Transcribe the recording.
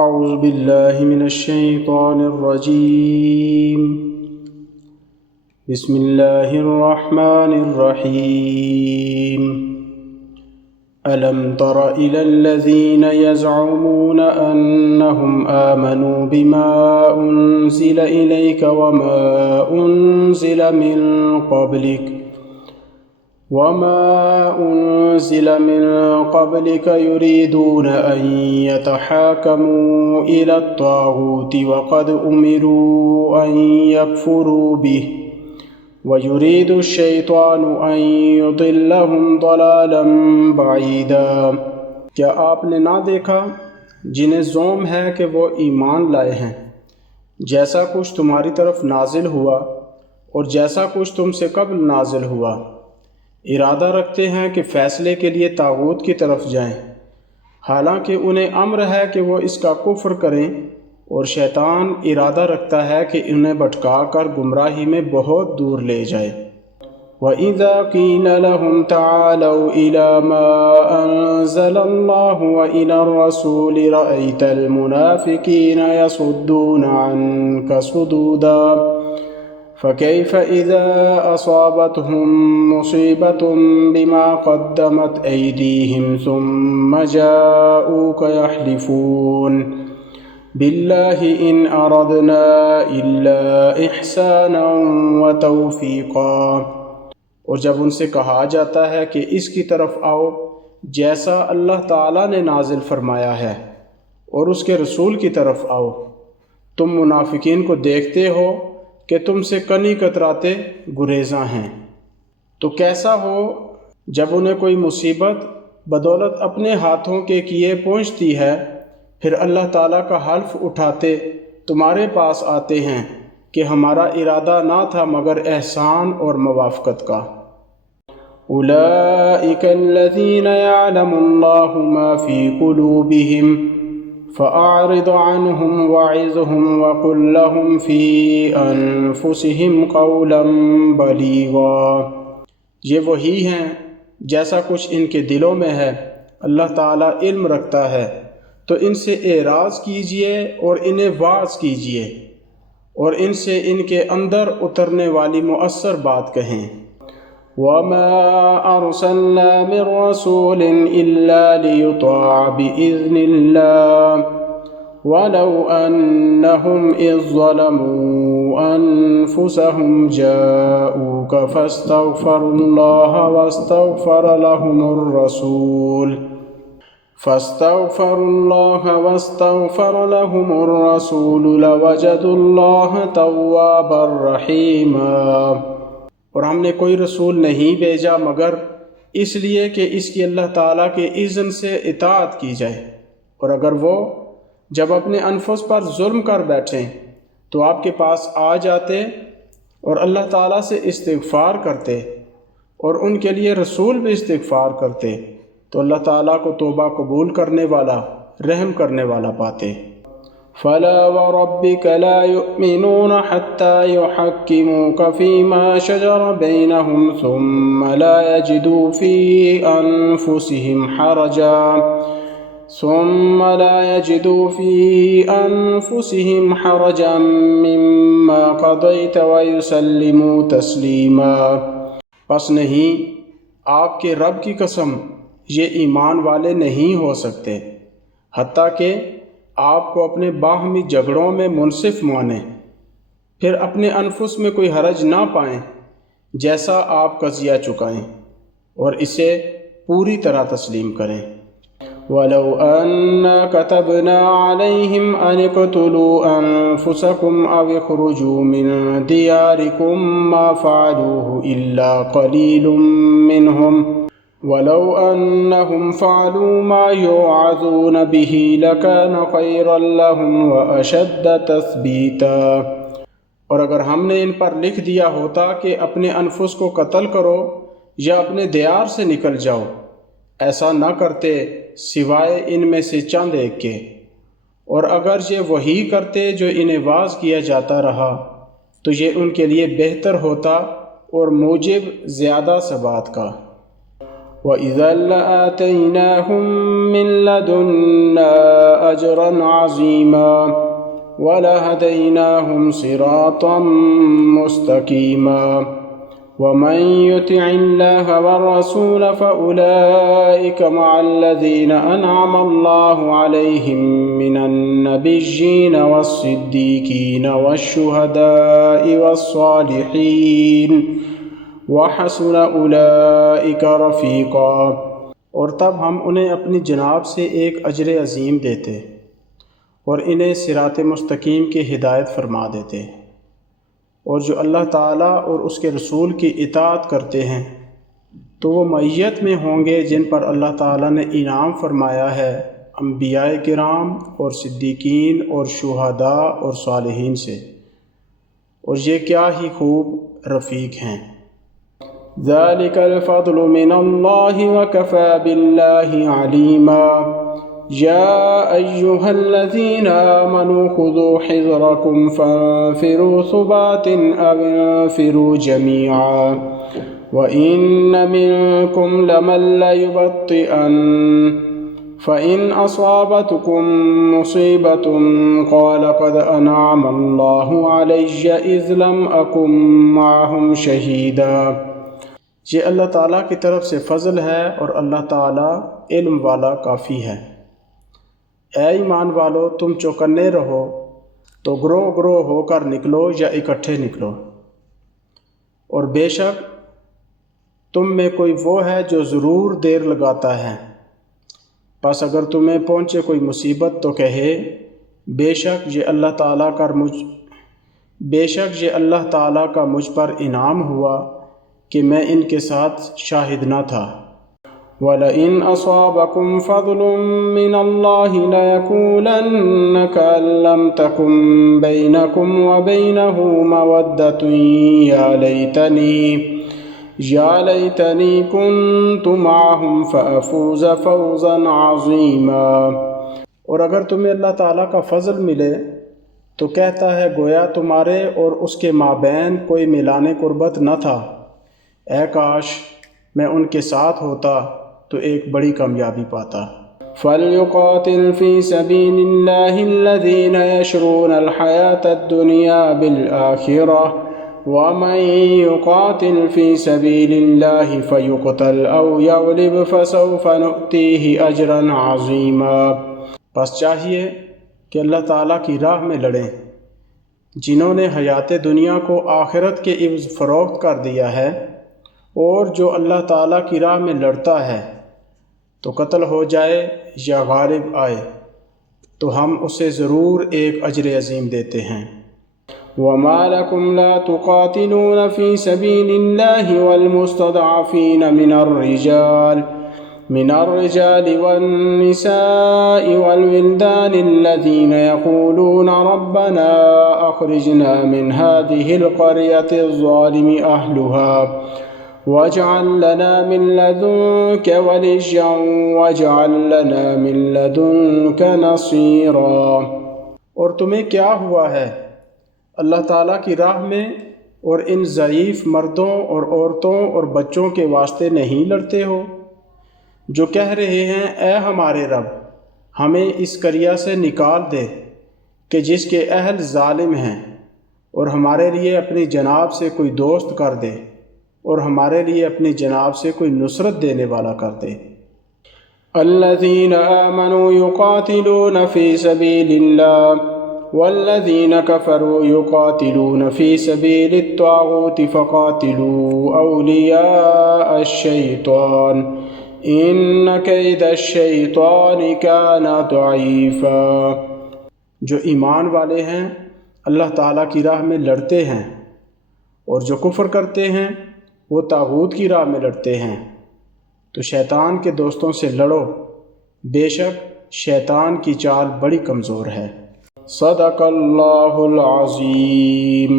اعوذ باللہ من الشیطان الرجیم بسم اللہ الرحمن الرحیم الم تر الى الذین یزعمون انہم آمنوا بما انزل الیک وما انزل من قبلك يريدون أن يتحاكموا إلى الطاغوت وقد أمروا أن يكفروا به ويريد الشيطان أن يضلهم ضلالا بعيدا۔ کیا آپ نے نہ دیکھا جنہیں زوم ہے کہ وہ ایمان لائے ہیں، جیسا کچھ تمہاری طرف نازل ہوا اور جیسا کچھ تم سے قبل نازل ہوا، ارادہ رکھتے ہیں کہ فیصلے کے لیے طاغوت کی طرف جائیں، حالانکہ انہیں امر ہے کہ وہ اس کا کفر کریں، اور شیطان ارادہ رکھتا ہے کہ انہیں بھٹکا کر گمراہی میں بہت دور لے جائے۔ وَإِذَا قِيلَ لَهُمْ تَعَالَوْا إِلَى مَا أَنزَلَ اللَّهُ وَإِلَى الرَّسُولِ رَأَيْتَ الْمُنَافِقِينَ يَصُدُّونَ عَنكَ صُدُودًا فَكَيْفَ إِذَا أَصَابَتْهُم مُّصِيبَةٌ بِمَا قَدَّمَتْ أَيْدِيهِمْ ثُمَّ جَاءُوكَ يَحْلِفُونَ بِاللَّهِ إِنْ أَرَدْنَا إِلَّا إِحْسَانًا وَتَوْفِيقًا۔ اور جب ان سے کہا جاتا ہے کہ اس کی طرف آؤ جیسا اللہ تعالیٰ نے نازل فرمایا ہے، اور اس کے رسول کی طرف آؤ، تم منافقین کو دیکھتے ہو کہ تم سے کنی کتراتے گریزاں ہیں، تو کیسا ہو جب انہیں کوئی مصیبت بدولت اپنے ہاتھوں کے کیے پہنچتی ہے، پھر اللہ تعالیٰ کا حلف اٹھاتے تمہارے پاس آتے ہیں کہ ہمارا ارادہ نہ تھا مگر احسان اور موافقت کا۔ اولئک الذین یعلم اللہ ما فی قلوبہم فأعرض عنهم وعظهم وقل لهم في أنفسهم قولا بلیغا۔ یہ وہی ہیں جیسا کچھ ان کے دلوں میں ہے، اللہ تعالیٰ علم رکھتا ہے، تو ان سے اعراض کیجئے اور انہیں واعظ کیجئے، اور ان سے ان کے اندر اترنے والی مؤثر بات کہیں۔ وَمَا أَرْسَلْنَا مِن رَّسُولٍ إِلَّا لِيُطَاعَ بِإِذْنِ اللَّهِ وَلَوْ أَنَّهُمْ إِذ ظَّلَمُوا أَنفُسَهُمْ جَاءُوكَ فَاسْتَغْفَرُوا اللَّهَ وَاسْتَغْفَرَ لَهُمُ الرَّسُولُ لَوَجَدُوا اللَّهَ تَوَّابًا رَّحِيمًا۔ اور ہم نے کوئی رسول نہیں بھیجا مگر اس لیے کہ اس کی اللہ تعالیٰ کے اذن سے اطاعت کی جائے، اور اگر وہ جب اپنے انفس پر ظلم کر بیٹھیں تو آپ کے پاس آ جاتے اور اللہ تعالیٰ سے استغفار کرتے، اور ان کے لیے رسول بھی استغفار کرتے، تو اللہ تعالیٰ کو توبہ قبول کرنے والا، رحم کرنے والا پاتے۔ فَلَا وَرَبِّكَ لَا يُؤْمِنُونَ حَتَّى يُحَكِّمُوكَ فِي مَا شَجَرَ بَيْنَهُمْ ثُمَّ لَا يَجِدُوا فِي أَنفُسِهِمْ حَرَجًا مِّمَّا قَضَيْتَ وَيُسَلِّمُوا تَسْلِيمًا۔ پس نہیں، آپ کے رب کی قسم، یہ ایمان والے نہیں ہو سکتے حتیٰ کہ آپ کو اپنے باہمی جھگڑوں میں منصف مانیں، پھر اپنے انفس میں کوئی حرج نہ پائیں جیسا آپ قضیہ چکائیں، اور اسے پوری طرح تسلیم کریں۔ وَلَوْ أَنَّا كَتَبْنَا عَلَيْهِمْ أَنِ اقْتُلُوا أَنفُسَكُمْ أَوِ اخْرُجُوا مِن دِيَارِكُمْ مَا فَعَلُوهُ إِلَّا قَلِيلٌ مِّنْهُمْ وَلَوْ أَنَّهُمْ فَعَلُوا مَا يُوعَظُونَ بِهِ لَكَانَ خَيْرًا لَّهُمْ وَأَشَدَّ تَثْبِيتًا۔ اور اگر ہم نے ان پر لکھ دیا ہوتا کہ اپنے انفس کو قتل کرو یا اپنے دیار سے نکل جاؤ، ایسا نہ کرتے سوائے ان میں سے چند ایک کے، اور اگر یہ وہی کرتے جو انہیں واعظ کیا جاتا رہا تو یہ ان کے لیے بہتر ہوتا اور موجب زیادہ ثبات کا۔ وَإِذًا لَآتَيْنَاهُم مِّن لَّدُنَّا أَجْرًا عَظِيمًا وَلَهَدَيْنَاهُمْ صِرَاطًا مُّسْتَقِيمًا وَمَن يُطِعِ اللَّهَ وَالرَّسُولَ فَأُولَٰئِكَ مَعَ الَّذِينَ أَنْعَمَ اللَّهُ عَلَيْهِم مِّنَ النَّبِيِّينَ وَالصِّدِّيقِينَ وَالشُّهَدَاءِ وَالصَّالِحِينَ وَحَسُنَ أُولَٰئِكَ رَفِیقًا۔ اور تب ہم انہیں اپنی جناب سے ایک اجر عظیم دیتے اور انہیں صراط مستقیم کی ہدایت فرما دیتے، اور جو اللہ تعالیٰ اور اس کے رسول کی اطاعت کرتے ہیں تو وہ معیت میں ہوں گے جن پر اللہ تعالیٰ نے انعام فرمایا ہے انبیاء کرام اور صدیقین اور شہداء اور صالحین سے، اور یہ کیا ہی خوب رفیق ہیں۔ ذَلِكَ الْفَضْلُ مِنَ اللَّهِ وَكَفَى بِاللَّهِ عَلِيمًا يَا أَيُّهَا الَّذِينَ آمَنُوا خُذُوا حِذْرَكُمْ فَانفِرُوا ثُبَاتٍ أَوْ انفِرُوا جَمِيعًا وَإِنَّ مِنكُمْ لَمَن لَّيُبَطِّئَنَّ فَإِنْ أَصَابَتْكُم مُّصِيبَةٌ قَالَ قَدْ أَنْعَمَ اللَّهُ عَلَيَّ إِذْ لَمْ أَكُن مَّعَهُمْ شَهِيدًا۔ یہ اللہ تعالیٰ کی طرف سے فضل ہے اور اللہ تعالیٰ علم والا کافی ہے۔ اے ایمان والو، تم چوکنے رہو تو گروہ گروہ ہو کر نکلو یا اکٹھے نکلو، اور بے شک تم میں کوئی وہ ہے جو ضرور دیر لگاتا ہے، پس اگر تمہیں پہنچے کوئی مصیبت تو کہے بے شک یہ اللہ تعالیٰ کا مجھ پر انعام ہوا کہ میں ان کے ساتھ شاہد نہ تھا۔ وَلَئِنْ أَصَابَكُمْ فَضْلٌ مِّنَ اللَّهِ لَيَقُولَنَّ كَأَن لَّمْ تَكُن بَيْنَكُمْ وَبَيْنَهُ مَوَدَّةٌ يَا لَيْتَنِي كُنتُ مَعَهُمْ فَأَفُوزَ فَوْزًا عَظِيمًا۔ اور اگر تمہیں اللہ تعالیٰ کا فضل ملے تو کہتا ہے گویا تمہارے اور اس کے مابین کوئی ملانے قربت نہ تھا، اے کاش میں ان کے ساتھ ہوتا تو ایک بڑی کامیابی پاتا۔ فَلْيُقَاتِلْ فِي سَبِيلِ اللَّهِ الَّذِينَ يَشْرُونَ الْحَيَاةَ الدُّنْيَا بِالْآخِرَةِ وَمَن يُقَاتِلْ فِي سَبِيلِ اللَّهِ فَيُقْتَلْ أَوْ يَغْلِبْ فَسَوْفَ نُؤْتِيهِ أَجْرًا عَظِيمًا۔ بس چاہیے کہ اللہ تعالیٰ کی راہ میں لڑیں، جنہوں نے حیات دنیا کو آخرت کے عوض فروخت کر دیا ہے، اور جو اللہ تعالیٰ کی راہ میں لڑتا ہے تو قتل ہو جائے یا غالب آئے تو ہم اسے ضرور ایک اجر عظیم دیتے ہیں۔ وَمَا لَكُمْ لَا تُقَاتِلُونَ فِي سَبِيلِ اللَّهِ وَالْمُسْتَضْعَفِينَ مِنَ الرِّجَالِ وَالنِّسَاءِ وَالْوِلْدَانِ الَّذِينَ يَقُولُونَ رَبَّنَا أَخْرِجْنَا مِنْ هَٰذِهِ الْقَرْيَةِ الظَّالِمِ أَهْلُهَا وَاجْعَل لَّنَا مِن لَّدُنكَ وَلِيًّا وَاجْعَل لَّنَا مِن لَّدُنكَ نَصِيرًا۔ اور تمہیں کیا ہوا ہے، اللہ تعالیٰ کی راہ میں اور ان ضعیف مردوں اور عورتوں اور بچوں کے واسطے نہیں لڑتے ہو، جو کہہ رہے ہیں اے ہمارے رب ہمیں اس قریہ سے نکال دے کہ جس کے اہل ظالم ہیں، اور ہمارے لیے اپنی جناب سے کوئی دوست کر دے، اور ہمارے لیے اپنی جناب سے کوئی نصرت دینے والا کر دے۔ الذین آمنوا یقاتلون فی سبیل اللہ والذین کفروا یقاتلون فی سبیل الطاغوت فقاتلوا اولیاء الشیطان ان کید الشیطان کان ضعیفا۔ جو ایمان والے ہیں اللہ تعالیٰ کی راہ میں لڑتے ہیں، اور جو کفر کرتے ہیں وہ طاغوت کی راہ میں لڑتے ہیں، تو شیطان کے دوستوں سے لڑو، بے شک شیطان کی چال بڑی کمزور ہے۔ صدق اللہ العظیم۔